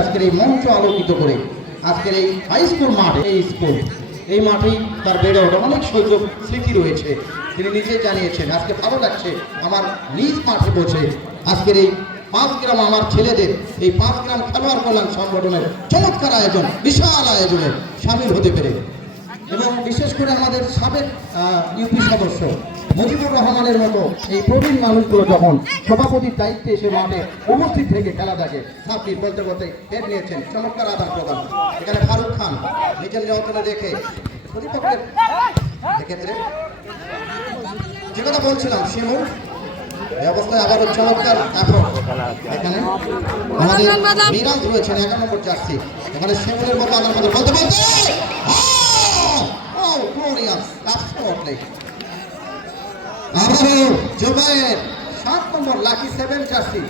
আজকের এই মঞ্চ আলোকিত করে আজকের এই হাই স্কুল মাঠ, এই মাঠেই তার বেড়ে ওঠা অনেক শৈশব স্মৃতি রয়েছে। তিনি নিজেই জানিয়েছেন আজকে ভালো লাগছে আমার নিজ মাঠে বসে আজকের এই 5 গ্রাম আমার ছেলেদের এই 5 গ্রাম খেলোয়াড় কল্যাণ সংগঠনের চমৎকার আয়োজন, বিশাল আয়োজনে সামিল হতে পেরে। এবং বিশেষ করে আমাদের সাবেক ইউপি সদস্য মুজিবুর রহমানের মতো এই প্রবীণ মানুষগুলো যখন সভাপতির দায়িত্বে এসে মাঠে উপস্থিত থেকে খেলা দেখে সাব্বির বলতে বলতে হেড নিয়েছেন, চমৎকার আদান প্রদান। এখানে ফারুক খান নিজের নিয়ন্ত্রণে রেখে প্রতিপক্ষের এক্ষেত্রে যে কথা বলছিলাম শিমুল এই অবস্থায় আবারও চমৎকার এখানে আমাদের মিরাজ রয়েছেন 11 নম্বর জার্সি। এখানে শিমুলের মতো আদান প্রদান বলতে বলতে আবারও জুবায়ের 7 নম্বর লাকি 7 জার্সি।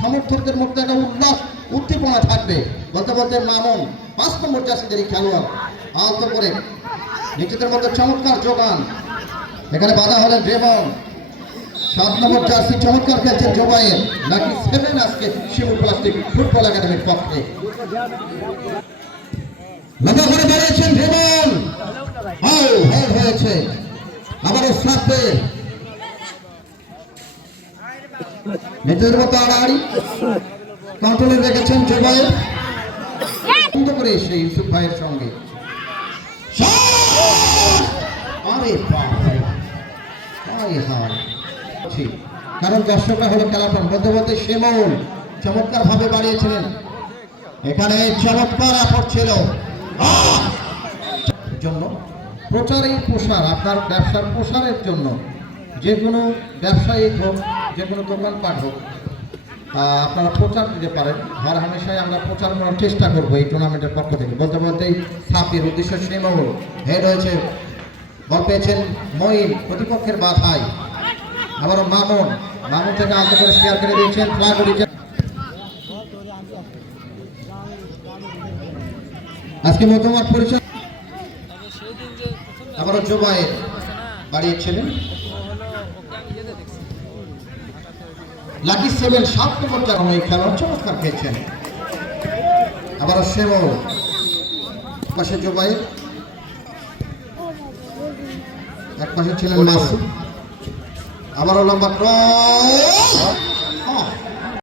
সমর্থকদের মধ্যে একটা উল্লাস উদ্দীপনা থাকবে। বলতে বলতে মামুন 5 নম্বর জার্সিদেরই খেলোয়াড় আহত করে নিজেদের মধ্যে চমৎকার যোগান। এখানে বাধা হলেন রেবন 7 নম্বর জার্সি, চমৎকার খেলছেন জুবায়ের লাকি 7 আজকে শিমুল প্লাস্টিক ফুটবল একাডেমির পক্ষে। লম্বা করে বেরিয়েছেন রেবন, হয়েছে আবারও সাব্বির নিজের মতো আড়াআড়ি কন্ট্রোলে রেখেছেন জুবায়ের বন্ধ করে এসে ইউসুফ ভাইয়ের সঙ্গে। কারণ দর্শকরা হলো খেলাটা বলতে বলতে শিমুল চমৎকার ভাবে বাড়িয়েছিলেন। এখানে চমৎকার আপট ছিল জন্য প্রচারের প্রসার, আপনার ব্যবসার প্রসারের জন্য যে কোনো ব্যবসায়িক হোক, যে কোনো দোকানপাট হোক, আপনারা প্রচার দিতে পারেন। হর হামেশাই আমরা প্রচার করার চেষ্টা করবো এই টুর্নামেন্টের পক্ষ থেকে। বলতে বলতেই সাব্বির উদ্দেশ্য শিমুল হেড হয়েছে, বল পেয়েছেন মঈন প্রতিপক্ষের বাধায়। আবারও মামুন থেকে আলাদা করে শেয়ার করে দিয়েছেন, ফ্ল্যাগ দিয়েছেন। আজকে মধ্যমাঠ পরিচয় আবারও জুবায়ের বাড়িয়েছিলেন লাকি 7 7 নম্বর জার্সি এই খেলোয়াড় চমৎকার খেলছেন। আবারও শিমুল পাশে জুবায়ের, এক পাশে ছিলেন মাসুদ। আবারও লম্বা ক্রস